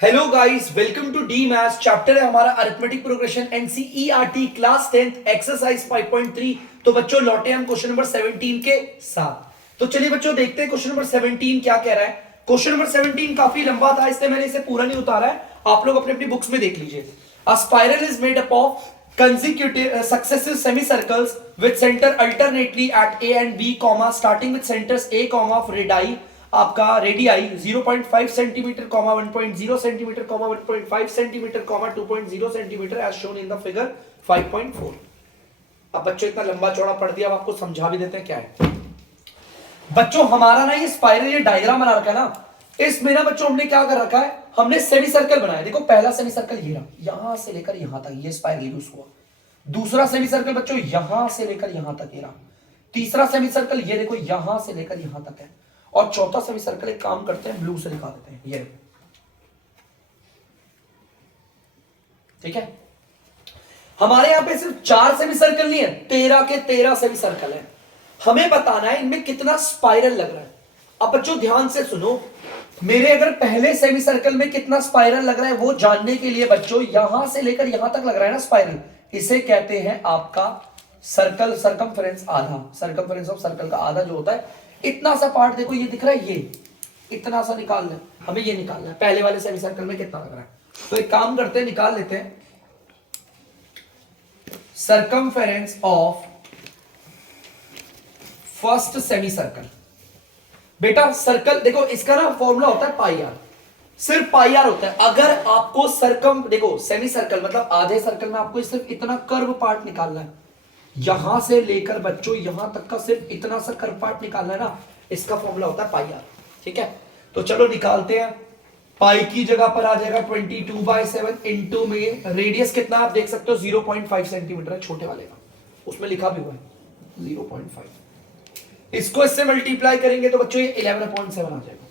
Hello guys, welcome to the maths. Chapter है हमारा arithmetic progression NCERT class 10th exercise 5.3। तो बच्चों लौटे हम क्वेश्चन नंबर 17 के साथ। तो चलिए बच्चों देखते हैं क्वेश्चन नंबर 17 क्या कह रहा है। क्वेश्चन नंबर 17 काफी लंबा था, इसलिए मैंने इसे पूरा नहीं उतारा है, आप लोग अपनी अपनी बुक्स में देख लीजिए। अ spiral is made up of consecutive successive semicircles with center alternately at A and B, starting with centers A, of radii आपका radii 0.5 centimetre, 1.0 centimetre, 1.5 centimetre, 2.0 centimetre as shown in the figure 5.4। अब बच्चों इतना लंबा चौड़ा पढ़ दिया, अब आपको समझा भी देते हैं क्या है। बच्चों हमारा ना ये स्पाइरल, ये डायग्राम बना रखा है ना, इसमें ना बच्चों हमने क्या कर रखा है, हमने सेमी सर्कल बनाया। देखो पहला सेमी सर्कल ये रहा, यहां से लेकर यहां तक ये स्पाइरल यूज हुआ। दूसरा सेमी सर्कल बच्चों यहां से लेकर यहां तक ये रहा। तीसरा सेमी सर्कल ये देखो यहां से लेकर यहां तक है। और चौथा सेमी सर्कल एक काम करते हैं, ब्लू से दिखा देते हैं, ये ठीक है। हमारे यहां पे सिर्फ 4 सेमी सर्कल नहीं है, 13 के 13 सेमी सर्कल है। हमें बताना है इनमें कितना स्पाइरल लग रहा है। अब बच्चों ध्यान से सुनो, मेरे अगर पहले सेमी सर्कल में कितना स्पाइरल लग रहा है वो जानने के लिए बच्चों यहां से लेकर यहां तक लग रहा है ना स्पाइरल, इसे कहते हैं आपका सर्कल सरकमफ्रेंस आधा। सरकमफ्रेंस ऑफ सर्कल का आधा जो होता है, इतना सा पार्ट देखो ये दिख रहा है, ये इतना सा निकालना है हमें, ये निकालना है पहले वाले सेमी सर्कल में कितना लग रहा है। तो एक काम करते हैं, निकाल लेते हैं circumference of first semi circle. बेटा सर्कल देखो, इसका ना फॉर्मूला होता है पाई आर, सिर्फ पाई आर होता है। अगर आपको सरकम देखो सेमी सर्कल मतलब आधे सर्कल में आपको सिर्फ इतना कर्व पार्ट निकालना है, यहां से लेकर बच्चों यहां तक का सिर्फ इतना सा कर्व पार्ट निकालना है ना, इसका फॉर्मूला होता है पाई आर। ठीक है, तो चलो निकालते हैं। पाई की जगह पर आ जाएगा 22/7 इंटू में रेडियस कितना आप देख सकते हो 0.5 सेंटीमीटर है, छोटे वाले का, उसमें लिखा भी हुआ है 0.5। इसको इससे मल्टीप्लाई करेंगे तो बच्चों ये 11/7 आ जाएगा।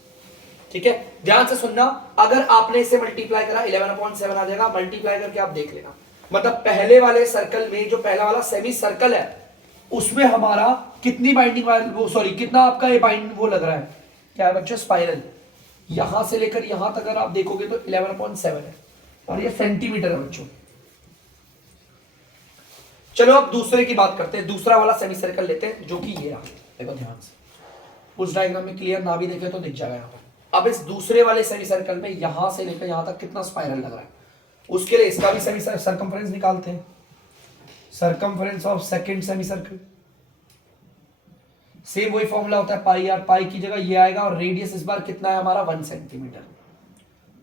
ठीक है, ध्यान से सुनना, अगर आपने इसे मल्टीप्लाई करा 11/7 आ जाएगा। मल्टीप्लाई करके आप देख लेना, मतलब पहले वाले सर्कल में जो पहला वाला सेमी सर्कल है उसमें हमारा कितनी बाइंडिंग वो सॉरी कितना आपका ये बाइंड वो लग रहा है, क्या है बच्चों स्पाइरल, यहां से लेकर यहां तक अगर आप देखोगे तो 11/7 है, और ये सेंटीमीटर है बच्चों। चलो अब दूसरे की बात करते हैं, दूसरा वाला सेमी सर्कल लेते हैं जो कि ये रहा। देखो ध्यान से, उस डायग्राम में क्लियर ना भी देखे तो दिख जाएगा यहाँ पर। अब इस दूसरे वाले सेमी सर्कल में यहां से लेकर यहां तक कितना स्पाइरल लग रहा है, उसके लिए इसका भी सेमी सरकमफ्रेंस निकालते हैं। Circumference of second semi circle, same वही फॉर्मूला होता है पाई आर, पाई की जगह ये आएगा और रेडियस इस बार कितना है हमारा 1 सेंटीमीटर,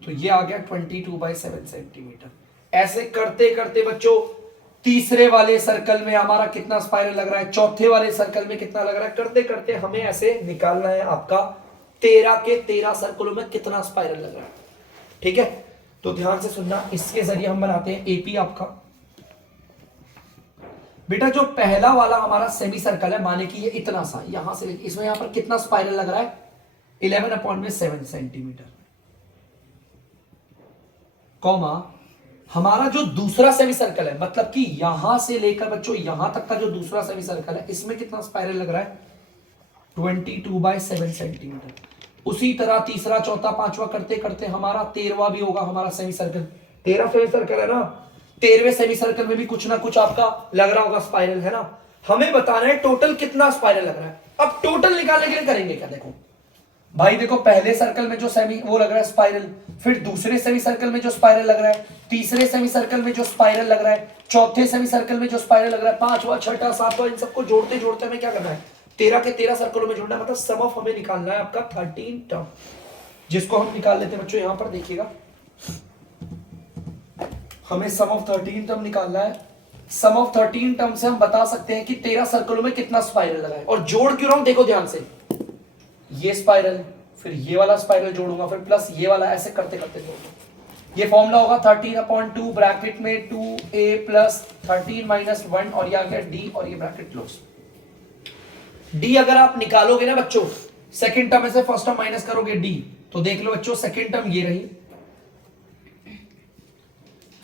तो ये आ गया 22/7 सेंटीमीटर। ऐसे करते करते बच्चों तीसरे वाले सर्कल में हमारा कितना स्पाइरल लग रहा है, चौथे वाले सर्कल में कितना लग रहा है, करते करते हमें ऐसे निकालना है आपका 13 के 13 सर्कलों में कितना स्पाइरल लग रहा है। ठीक है, तो ध्यान से सुनना, इसके जरिए हम बनाते हैं एपी आपका। बेटा जो पहला वाला हमारा सेमी सर्कल है, माने कि ये इतना सा यहां से इसमें यहां पर कितना स्पाइरल लग रहा है 11/7 सेंटीमीटर, कॉमा हमारा जो दूसरा सेमी सर्कल है मतलब कि यहां से लेकर बच्चों यहां तक का जो दूसरा सेमी सर्कल है इसमें कितना स्पाइरल लग रहा है 22/7 सेंटीमीटर। उसी तरह तीसरा चौथा पांचवा करते करते हमारा 13वां भी होगा हमारा सेमी सर्कल। 13 सेमी सर्कल है ना, 13वें सेमी सर्कल में भी कुछ ना कुछ आपका लग रहा होगा स्पाइरल, है ना। हमें बताना है टोटल कितना स्पाइरल लग रहा है। अब टोटल निकालने के लिए करेंगे क्या, देखो भाई देखो पहले सर्कल में जो सेमी वो लग रहा है स्पाइरल, फिर दूसरे सेमी सर्कल में जो स्पाइरल लग रहा है, तीसरे सेमी सर्कल में जो स्पाइरल लग रहा है, चौथे सेमी सर्कल में जो स्पाइरल लग रहा है, पांचवा छठा सातवां, इन सबको जोड़ते जोड़ते हमें क्या करना है 13 के 13 सर्कलों में जोड़ना है, मतलब सम ऑफ हमें निकालना है आपका 13 टर्म, जिसको हम निकाल लेते हैं बच्चों। यहां पर देखिएगा हमें सम ऑफ 13 टर्म निकालना है। सम ऑफ 13 टर्म से हम बता सकते हैं कि 13 सर्कलों में कितना स्पाइरल लगा है। और जोड़ क्यों रहा हूं देखो ध्यान से, ये स्पाइरल फिर ये वाला स्पाइरल जोड़ूंगा फिर प्लस ये वाला, ऐसे करते करते जोड़ूंगा। ये फॉर्मूला होगा 13/2 ब्रैकेट में 2a प्लस 13 - 1 और ये आ गया d और ये ब्रैकेट क्लोज। d अगर आप निकालोगे ना बच्चों सेकंड टर्म में से फर्स्ट टर्म माइनस करोगे d, तो देख लो बच्चों सेकंड टर्म ये रही,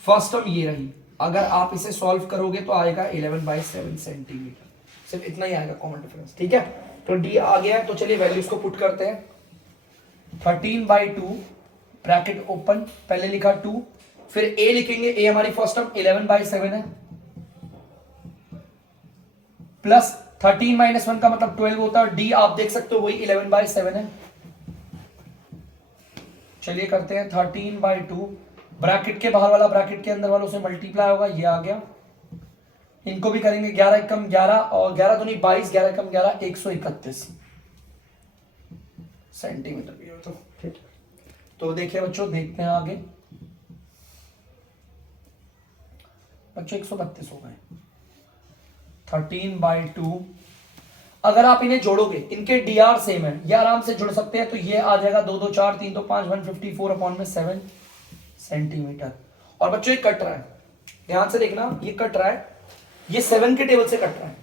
फर्स्ट टर्म ये रही। अगर आप इसे सॉल्व करोगे तो आएगा 11/7 सेंटीमीटर, सिर्फ इतना ही आएगा कॉमन डिफरेंस। ठीक है, तो d आ गया है, तो चलिए वैल्यूज को पुट करते हैं। 13/2 ब्रैकेट ओपन, पहले लिखा 2, फिर a लिखेंगे, a हमारी फर्स्ट टर्म 11/7 है, प्लस 13 माइनस 1 का मतलब 12 होता है, d आप देख सकते हो वही 11/7 है। चलिए करते हैं 13/2, ब्रैकेट के बाहर वाला ब्रैकेट के अंदर वालों से मल्टीप्लाई होगा, ये आ गया। इनको भी करेंगे 11 एकम 11 और 11 दूनी 22, 11 एकम 11 131 सेंटीमीटर भी हो तो ठीक। तो देखिए बच्चों, देखते हैं आगे। बच्चों 132 हो गए। 13/2 अगर आप इन्हें जोड़ोगे, इनके dr सेम है, ये आराम से जुड़ सकते हैं, तो ये आ जाएगा 2 2 4 3 2 5 154/7 सेंटीमीटर। और बच्चों ये कट रहा है, ध्यान से देखना, ये कट रहा है, ये 7 के टेबल से कट रहा है।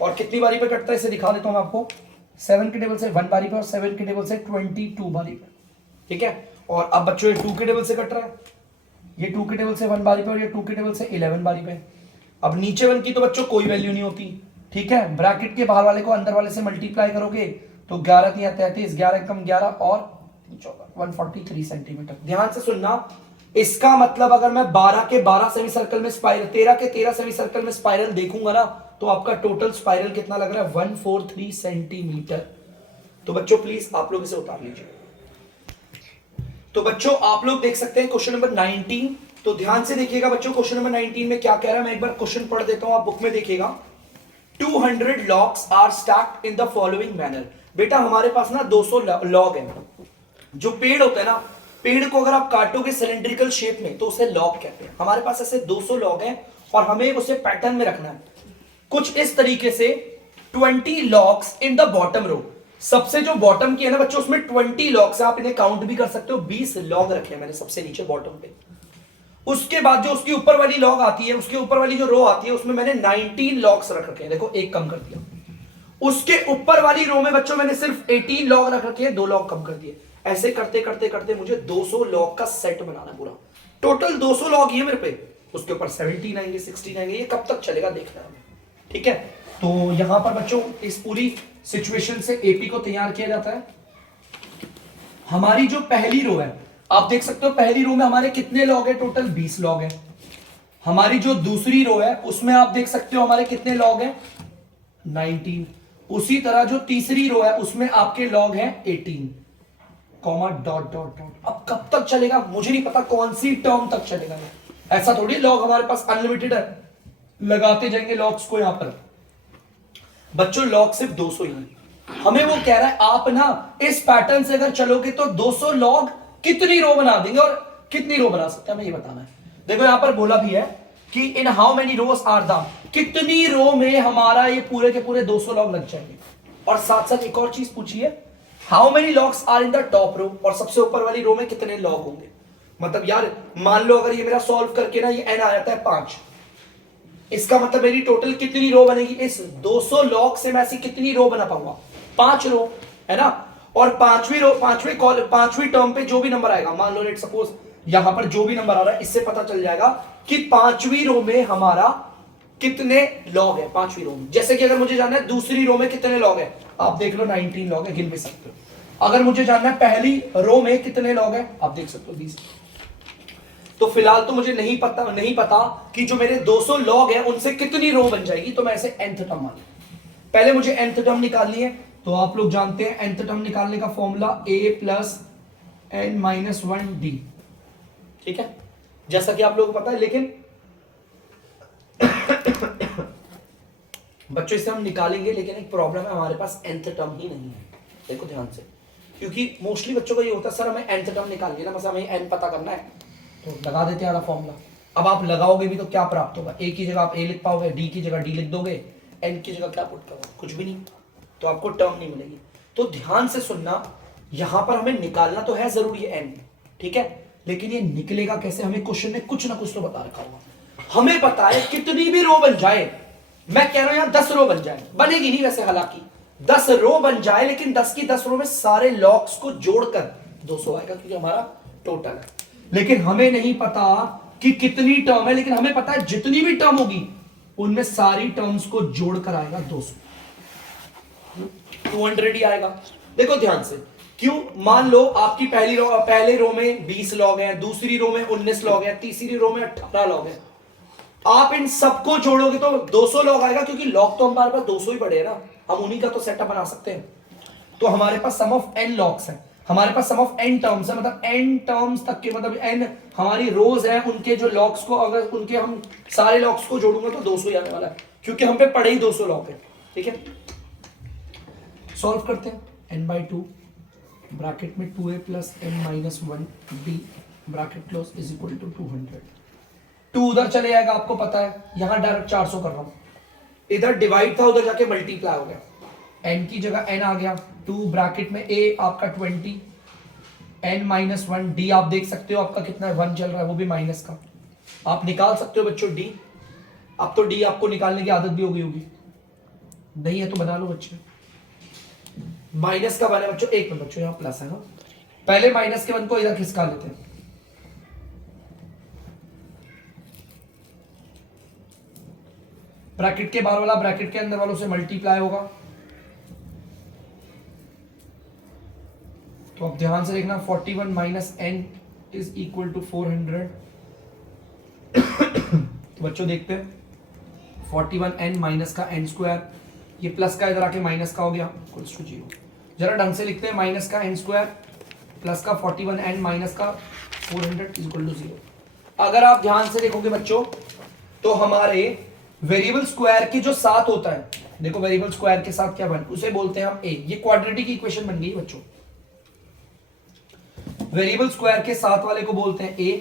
और कितनी बारी पे कटता है इसे दिखा देता हूं मैं आपको। 7 के टेबल से 1 बारी पे और 7 के टेबल से 22 बारी पे, ठीक है। और अब बच्चों ये 2 के टेबल से कट रहा है, ये 2 के टेबल से 1 बारी पे और ये 2 के टेबल से 11 बारी पे। अब नीचे 1 की तो बच्चों कोई वैल्यू नहीं होती, ठीक है। ब्रैकेट के बाहर वाले को अंदर वाले से मल्टीप्लाई करोगे तो 11 3 33, 11 कम 11 और 143 सेंटीमीटर। ध्यान से सुनना, इसका मतलब अगर मैं 12 के 12 सेमी सर्कल में स्पाइरल, 13 के 13 सेमी सर्कल में स्पाइरल देखूंगा ना, तो आपका टोटल स्पाइरल कितना लग रहा है? 143 सेंटीमीटर। तो बच्चों प्लीज आप लोग इसे उतार लीजिए। तो बच्चों आप लोग देख सकते हैं क्वेश्चन नंबर 19। तो ध्यान से देखिएगा बच्चों, क्वेश्चन नंबर 19 में क्या कह रहा है, मैं एक बार क्वेश्चन पढ़ देता हूं, आप बुक में देखिएगा। 200 logs are stacked in the following manner। बेटा हमारे पास ना 200 लॉग है। जो पेड़ होता है ना, पेड़ को अगर आप काटोगे सिलेंड्रिकल शेप में तो उसे लॉग कहते हैं। हमारे पास ऐसे 200 लॉग हैं और हमें उसे पैटर्न में रखना है कुछ इस तरीके से। 20 logs in the bottom row, सबसे जो बॉटम की है ना बच्चों, उसमें 20 लॉग्स है, आप इन्हें काउंट भी कर सकते हो। 20 लॉग रखे हैं मैंने सबसे नीचे बॉटम पे। उसके बाद जो उसकी ऊपर वाली लॉग आती है, उसके ऊपर वाली जो रो आती है, उसमें मैंने 19 लॉग्स रख रखे हैं। देखो एक कम कर दिया। उसके ऊपर वाली रो में बच्चों मैंने सिर्फ 18 लॉग रख रखे हैं, 2 लॉग कम कर दिए। ऐसे करते करते करते मुझे 200 लॉग का सेट बनाना है पूरा। टोटल 200 लॉग ये मेरे पे, उसके ऊपर 17 आएंगे, 16 आएंगे, ये कब तक चलेगा देखना है, ठीक है। तो यहां पर बच्चों इस पूरी सिचुएशन से एपी को तैयार किया जाता है। हमारी जो पहली रो है, आप देख सकते हो पहली रो में हमारे कितने लॉग है? टोटल 20 लॉग है। हमारी जो दूसरी रो है उसमें आप देख सकते हो हमारे कितने लॉग हैं? 19। उसी तरह जो तीसरी रो है उसमें आपके लॉग हैं 18, कॉमा डॉट डॉट डॉट। अब कब तक चलेगा मुझे नहीं पता, कौन सी टर्म तक चलेगा। ऐसा थोड़ी लॉग हमारे पास अनलिमिटेड है, लगाते जाएंगे लॉग्स को। यहां पर बच्चों लॉग सिर्फ 200 ही है। हमें वो कह रहा है आप ना इस पैटर्न से अगर चलोगे तो 200 लॉग कितनी रो बना देंगे और कितनी रो बना सकते हैं, हमें ये बताना है। देखो यहां पर बोला भी है कि in how many rows are the, कितनी रो में हमारा ये पूरे के पूरे 200 लॉग लग जाएंगे। और साथ साथ एक और चीज पूछी है, how many logs are in the top row, और सबसे ऊपर वाली रो में कितने लॉग होंगे। मतलब यार मान लो अगर ये मेरा सॉल्व करके ना ये n आ जाता है 5, इसका मतलब मेरी टोटल कितनी रो बनेगी? इस 200 लॉग से मैं ऐसी कितनी रो बना पाऊंगा? 5 रो, है ना। और पांचवी रो, पांचवी टर्म पे जो भी नंबर आएगा, मान लो लेट सपोज यहां पर जो भी नंबर आ रहा है, इससे पता चल जाएगा कि पांचवी रो में हमारा कितने लॉग है। पांचवी रो में, जैसे कि अगर मुझे जानना है दूसरी रो में कितने लॉग है, आप देख लो 19 लॉग है, गिन भी सकते हो। अगर मुझे जानना है पहली रो में कितने लॉग है, आप देख सकते हो 20। तो फिलहाल तो मुझे नहीं पता कि जो मेरे 200 लॉग है उनसे कितनी रो बन जाएगी, तो मैं ऐसे nth टर्म मान लूं। पहले मुझे nth टर्म निकालनी है, तो आप लोग जानते हैं nth टर्म निकालने का formula a plus n minus 1d, ठीक है, जैसा कि आप लोगों को पता है। लेकिन बच्चों इसे हम निकालेंगे, लेकिन एक प्रॉब्लम है, हमारे पास nth टर्म ही नहीं है। देखो ध्यान से, क्योंकि मोस्टली बच्चों का ये होता है सर हमें nth टर्म निकालनी है ना, बस हमें n पता करना है, तो लगा देते हैं फॉर्मूला। अब आप लगाओगे भी तो क्या प्राप्त होगा? a की जगह आप a लिख पाओगे, d की जगह d लिख दोगे, n की जगह क्या पुट करोगे? कुछ भी नहीं, तो आपको टर्म नहीं मिलेगी। तो ध्यान से सुनना, यहां पर हमें निकालना तो है जरूरी है n, ठीक है, लेकिन ये निकलेगा कैसे? हमें क्वेश्चन में कुछ ना कुछ तो बता रखा होगा। हमें पता है कितनी भी रो बन जाए, मैं कह रहा हूं यहां 10 रो बन जाए, बनेगी नहीं वैसे, हालांकि 10 रो बन जाए, लेकिन 10 की 10 रो में सारे लॉग्स को जोड़कर 200 आएगा, क्योंकि हमारा टोटल है। लेकिन हमें नहीं पता कि कितनी टर्म है, लेकिन हमें पता है जितनी भी टर्म होगी उनमें सारी टर्म्स को जोड़कर आएगा 200, 200 ही आएगा। देखो ध्यान से, क्यों? मान लो आपकी पहले रो में 20 लॉग है, दूसरी रो में 19 लॉग है, तीसरी रो में 18 लॉग है। आप इन सबको जोड़ोगे तो 200 लॉग आएगा, क्योंकि लॉग तो हमारे पास 200 ही पड़े हैं ना, हम उन्हीं का तो सेटअप बना सकते हैं। तो हमारे पास सम ऑफ n लॉग्स है, हमारे पास सम ऑफ n टर्म्स है, मतलब n टर्म्स तक के, मतलब n हमारी रोज है, उनके जो लॉग्स को अगर उनके हम सारे लॉग्स को जोड़ूंगा तो 200 ही आने वाला है, क्योंकि हम पे पड़े ही 200 लॉग है। ठीक है, सॉल्व करते हैं। n/2 ब्रैकेट में 2a plus n minus 1b bracket close is equal to 200। 2 उधर चले जाएगा, आपको पता है, यहां डायरेक्ट 400 कर रहा हूं, इधर डिवाइड था, उधर जाके मल्टीप्लाई हो गया, n की जगह n आ गया, 2 ब्रैकेट में a आपका 20, n माइनस 1, d आप देख सकते हो आपका कितना है, 1 चल रहा है, वो भी माइनस का। आप निकाल सकते हो बच्चों d, अब तो d आपको निकालने की आदत भी हो गई होगी, नहीं है तो बना लो बच्चे। माइनस का 1 है बच्चों, एक मिनट बच्चों, यहाँ प्लस है ना, पहले माइनस के 1 को इधर खिसका लेते हैं, ब्रैकेट के बाहर वाला ब्रैकेट के अंदर वालों से मल्टीप्लाई होगा। तो अब ध्यान से देखना, 41 minus n is equal to 400। तो बच्चों देखते हैं, 41n माइनस का n स्क्वायर, ये प्लस का इधर आके माइनस का हो गया, इक्वल्स टू 0। जरा ढंग से लिखते हैं, माइनस का n स्क्वायर प्लस का 41n माइनस का 400 इज इक्वल टू 0। अगर आप ध्यान से देखोगे बच्चों, तो हमारे वेरिएबल स्क्वायर के जो साथ होता है, देखो वेरिएबल स्क्वायर के साथ क्या बन, उसे बोलते हैं हम a। ये क्वाड्रेटिक इक्वेशन बन गई बच्चों। वेरिएबल स्क्वायर के साथ वाले को बोलते हैं a,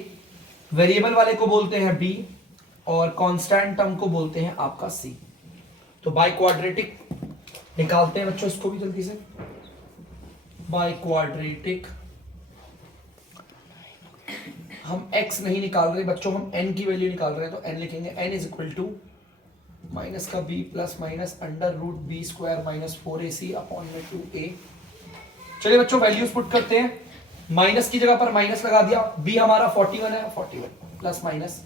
वेरिएबल वाले को बोलते हैं b, और कांस्टेंट टर्म को बोलते हैं आपका c। तो बाय क्वाड्रेटिक निकालते हैं बच्चों इसको भी जल्दी से। बाय क्वाड्रेटिक हम x नहीं निकाल रहे बच्चों, हम n की वैल्यू निकाल रहे हैं, तो n लिखेंगे, n is equal to minus का b plus minus under root b square minus 4ac upon में 2a। चलिए बच्चों वैल्यूज पुट करते हैं, माइनस की जगह पर माइनस लगा दिया, b हमारा 41 है, 41 प्लस माइनस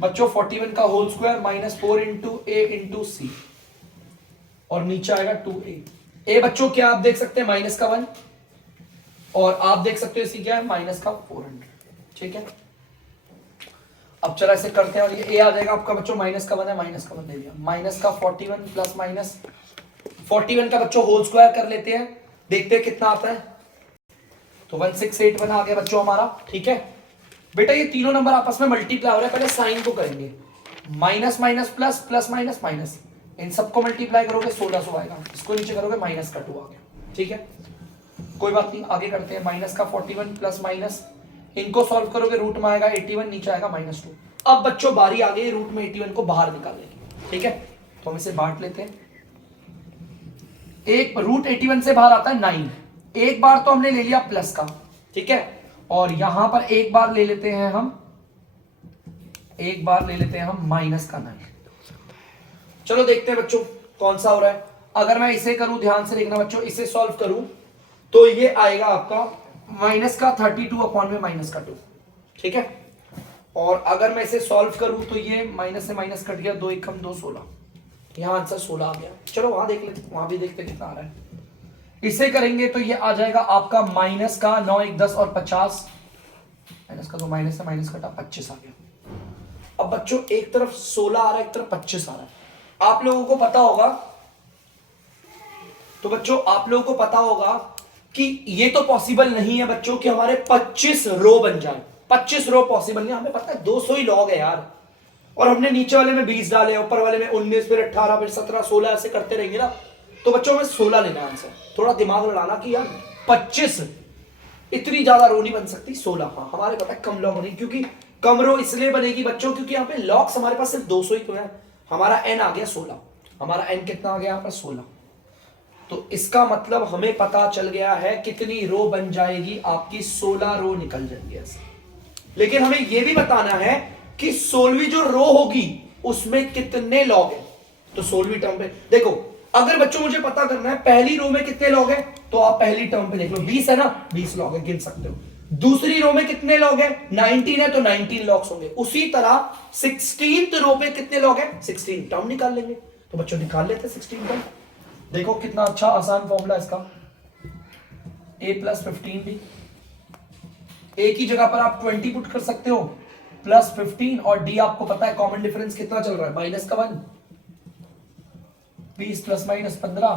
बच्चों 41 का whole square minus 4 into a into C, और नीचे आएगा 2a। a बच्चों क्या आप देख सकते हैं, माइनस का 1, और आप देख सकते हो सी क्या है, माइनस का 400। ठीक है, अब चला इसे करते हैं, और ये a आ जाएगा आपका बच्चों, माइनस का 1 है, माइनस का 1 ले लिया, माइनस का 41 प्लस माइनस 41 का बच्चों होल स्क्वायर कर लेते हैं, देखते हैं कितना आता है। तो 1681 आ गया बच्चों हमारा। ठीक है बेटा, ये तीनों नंबर आपस में मल्टीप्लाई हो रहे हैं, पहले साइन को करेंगे, minus minus plus plus minus minus, इन सबको मल्टीप्लाई करोगे 1600 आएगा, इसको नीचे करोगे माइनस का 2 आ गया। ठीक है, कोई बात नहीं, आगे करते हैं, माइनस का 41 प्लस माइनस, इनको सॉल्व करोगे रूट में आएगा 81, नीचे आएगा माइनस 2। अब बच्चों बारी आ गई रूट में 81 को बाहर निकालने की। ठीक है, तो हम इसे बांट लेते हैं, एक रूट 81 से बाहर आता है 9, एक बार तो हमने ले लिया प्लस का, ठीक है, और यहां पर एक बार ले लेते हैं हम, एक बार ले लेते हैं हम माइनस का 9। चलो देखते हैं बच्चों कौन सा हो रहा है। अगर मैं इसे करूं, ध्यान से देखना बच्चों, इसे सॉल्व करूं तो ये आएगा आपका माइनस का 32 अपॉन में माइनस का 2। ठीक है, और अगर मैं इसे सॉल्व करूं तो ये माइनस से माइनस कट गया, 2 1 कम 2 16, यहां आंसर 16 आ गया। चलो वहां देख लेते, वहां भी देखते कितना आ रहा है। इसे करेंगे तो ये आ जाएगा आपका माइनस का 9 1 10 और 50, माइनस का 2 माइनस से माइनस कटा 25 आ गया। अब बच्चों एक तरफ 16 आ रहा है, एक तरफ 25 आ रहा है। आप लोगों को पता होगा, तो बच्चों आप लोगों को पता होगा कि ये तो पॉसिबल नहीं है बच्चों कि हमारे 25 रो बन जाए, 25 रो पॉसिबल नहीं, हमें पता है 200 ही लॉग है यार, और हमने नीचे वाले में 20 डाले, ऊपर वाले में 19, फिर 18, फिर 17, 16 ऐसे करते रहेंगे ना, तो बच्चों में 16 लेना आंसर। थोड़ा दिमाग लड़ाना कि यार 25 इतनी ज्यादा रो नहीं बन सकती, 16 हाँ हमारे पता है कम लॉग नहीं, क्योंकि कम रो इसलिए बनेगी बच्चों क्योंकि यहाँ पे लॉग्स हमारे पास सिर्फ 200 ही तो है। हमारा n आ गया 16, हमारा n कितना आ गया यहाँ पर 16, तो इसका मतलब हमें पता चल गया है कितनी रो बन जाएगी आपकी, 16 रो निकल जाएंगे ऐसे। लेकिन हमें यह भी बताना है कि 16वीं जो रो होगी उसमें कितने लॉग है। तो 16वीं टर्म पे देखो, अगर बच्चों मुझे पता करना है पहली रो में कितने लॉग है, तो आप पहली टर्म पे देख लो, 20 है ना, 20 लॉग है, गिन सकते हो। दूसरी रो में कितने लॉग है, 19 है, तो 19 लॉग्स होंगे। उसी तरह 16th रो पे कितने लॉग है, 16 टर्म निकाल लेंगे। तो बच्चों निकाल लेते हैं 16 टर्म। देखो कितना अच्छा आसान फॉर्मूला इसका, a प्लस 15 डी, a की जगह पर आप 20 पुट कर सकते हो प्लस 15, और d आपको पता है कॉमन डिफरेंस कितना चल रहा है, माइनस का 1, 20 प्लस माइनस 15,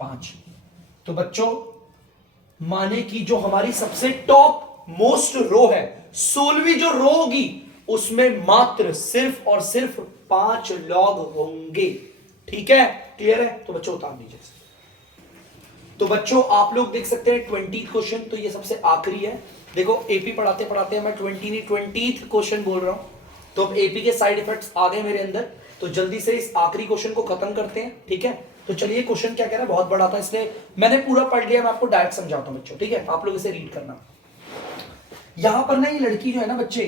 5। तो बच्चों माने कि जो हमारी सबसे टॉप मोस्ट रो है, 16वीं जो रो होगी उसमें मात्र सिर्फ और सिर्फ 5 लॉग होंगे। ठीक है, क्लियर है? तो बच्चों उतार दीजिए। तो बच्चों आप लोग देख सकते हैं 20th क्वेश्चन, तो ये सबसे आखिरी है। देखो एपी पढ़ाते पढ़ाते मैं 20th क्वेश्चन बोल रहा हूं, तो अब एपी के साइड इफेक्ट्स आ गए मेरे अंदर, तो जल्दी से इस आखिरी क्वेश्चन को खत्म करते हैं। ठीक है, तो चलिए क्वेश्चन क्या कह रहा है, बहुत बड़ा था इसलिए मैंने पूरा पढ़ लिया, मैं आपको डायरेक्ट समझाता हूं बच्चों। ठीक है, आप लोग इसे रीड करना। यहां पर ना ये लड़की जो है ना बच्चे,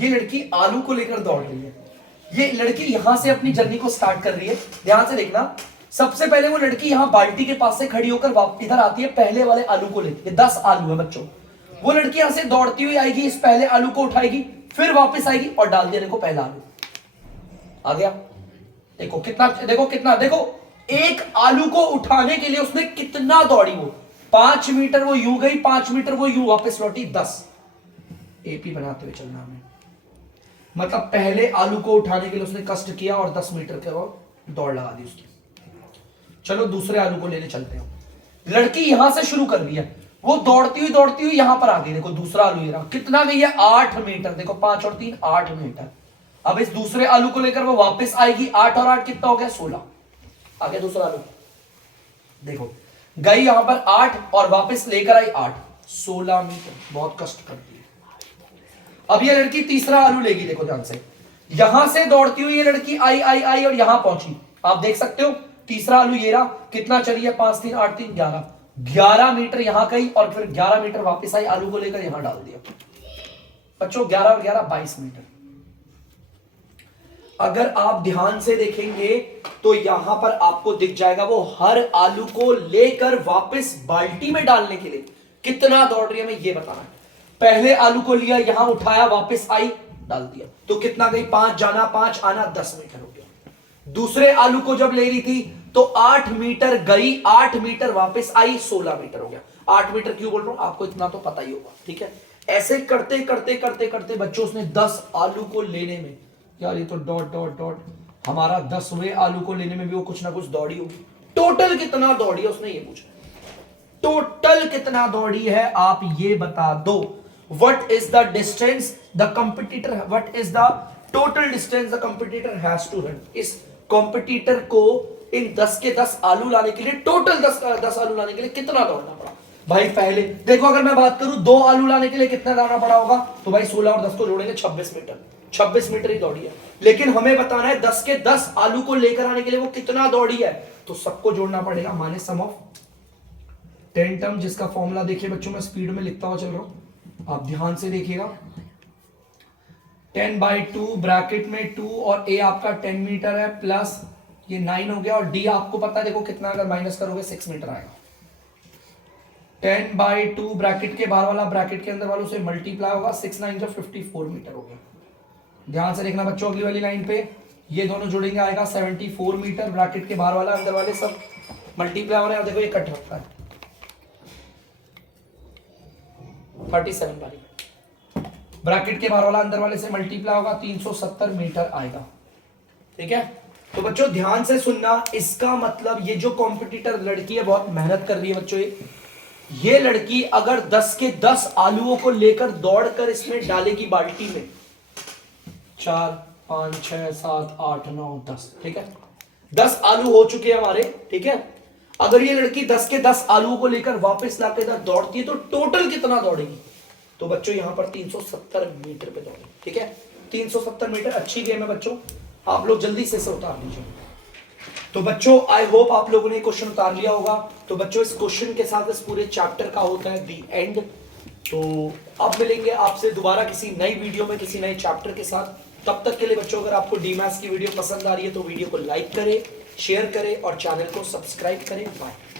ये लड़की आलू को लेकर दौड़ रही है। ये लड़की यहां से अपनी जर्नी को स्टार्ट कर रही है, ध्यान से देखना। सबसे पहले वो लड़की यहां बाल्टी के पास से खड़ी होकर इधर आती है पहले वाले आलू को लेकर, 10 आलू है बच्चों। वो लड़की यहां से दौड़ती हुई आएगी, इस पहले आलू को उठाएगी, फिर वापस आएगी और डाल दिया, देखो पहला आलू आ गया। देखो कितना, देखो कितना, देखो एक आलू को उठाने के लिए उसने कितना दौड़ी, वो 5 मीटर वो यूं गई, 5 मीटर वो यूं वापस लौटी, 10। एपी बनाते हुए चलना हमें, मतलब पहले आलू को उठाने के लिए उसने कष्ट किया और 10 मीटर के वो दौड़ लगा दी उसकी। चलो दूसरे आलू को लेने चलते हैं। लड़की यहां से शुरू कर रही है, वो दौड़ती हुई यहां पर आ गई, देखो दूसरा आलू ये रहा, कितना गई है 8 मीटर, देखो 5 और 3 8 मीटर। अब इस दूसरे आलू को लेकर वो वापस आएगी, 8 और 8 कितना हो गया 16, आ गया दूसरा आलू। देखो गई यहां पर 8 और वापस लेकर आई 8, 16 मीटर, बहुत कष्ट करती है। अब ये लड़की तीसरा आलू लेगी, देखो ध्यान से, यहां से दौड़ती हुई ये लड़की आई आई आई और यहां पहुंची, आप देख सकते हो तीसरा आलू ये रहा, कितना चली है 5 3 8 3 11, 11 मीटर यहां गई और फिर 11 मीटर वापस आई, आलू को लेकर यहां डाल दिया। बच्चों 11 और 11 22 मीटर। अगर आप ध्यान से देखेंगे तो यहां पर आपको दिख जाएगा वो हर आलू को लेकर वापस बाल्टी में डालने के लिए कितना दौड़ रही है, हमें ये बताना है। पहले आलू को लिया, यहां उठाया, वापस आई, डाल दिया, तो कितना गई 5 जाना 5 आना, 10 मीटर हो गया। दूसरे आलू को जब ले रही थी तो 8 मीटर गई, 8 मीटर वापस आई, 16 मीटर हो गया। 8 मीटर क्यों बोल रहा हूं, आपको इतना तो पता ही होगा। ठीक है, ऐसे करते करते करते करते बच्चों उसने 10 आलू को लेने में, यार ये तो डॉट डॉट डॉट, हमारा 10वें आलू को लेने में भी वो कुछ ना कुछ दौड़ी होगी। टोटल कितना दौड़ी है उसने ये पूछा, टोटल कितना दौड़ी है आप ये बता दो। What is the distance the competitor, what is the total distance the competitor has to run. इस कंपटीटर को इन 10 के 10 आलू लाने के लिए, टोटल 10 आलू लाने के लिए कितना दौड़ना पड़ा भाई। पहले देखो अगर मैं बात करूं 2 आलू लाने के लिए कितना दौड़ना पड़ा होगा, तो भाई 16 और 10 को जोड़ेंगे 26 मीटर, 26 मीटर ही दौड़ी है। लेकिन हमें बताना है 10 के 10 आलू को लेकर आने के लिए वो कितना दौड़ी है, तो सबको जोड़ना पड़ेगा, माने सम ऑफ 10 टर्म, जिसका फॉर्मूला देखिए बच्चों मैं स्पीड में लिखता हुआ चल रहा हूं, आप ध्यान से देखिएगा। 10/2 ब्रैकेट में 2 और a आपका 10 मीटर है, प्लस ये 9 हो गया, और d आपको पता है देखो कितना, अगर माइनस करोगे 6 मीटर आएगा। 10/2 ब्रैकेट के बाहर वाला ब्रैकेट के अंदर वालों से मल्टीप्लाई होगा, 6 9 जो 54 मीटर हो गया। ध्यान से देखना बच्चों, अगली वाली लाइन पे ये दोनों जुड़ेंगे, आएगा 74 मीटर, ब्रैकेट के बाहर वाला अंदर वाले सब मल्टीप्लाई हो रहे हैं, देखो ये कट रखता है 37 वाली, ब्रैकेट के बाहर वाला अंदर वाले से मल्टीप्लाई होगा, 370 मीटर आएगा। ठीक है, तो बच्चों ध्यान से सुनना, इसका मतलब ये जो कॉम्पिटिटर लड़की है बहुत मेहनत कर रही है बच्चों। ये लड़की अगर 10 के 10 आलूओं को लेकर दौड़कर इसमें डालेगी बाल्टी में, 4 5 6 7 8 9 10, ठीक है 10 आलू हो चुके हैं हमारे। ठीक है, अगर ये लड़की 10 के 10 आलूओं को लेकर वापस लाके इधर दौड़ती है तो टोटल कितना दौड़ेगी, तो बच्चों यहां पर 370 मीटर पे दौड़ेगी। ठीक है, 370 मीटर, अच्छी गेम है बच्चों, आप लोग जल्दी से इसे उतार लीजिए। तो बच्चों आई होप आप लोगों ने क्वेश्चन उतार लिया होगा। तो बच्चों इस क्वेश्चन के साथ इस पूरे चैप्टर का होता है दी एंड। तो अब मिलेंगे आपसे दोबारा किसी नई वीडियो में किसी नए चैप्टर के साथ। तब तक के लिए बच्चों अगर आपको डी मैथ्स की वीडियो पसंद आ रही है तो वीडियो को लाइक करें, शेयर करें और चैनल को सब्सक्राइब करें। बाय।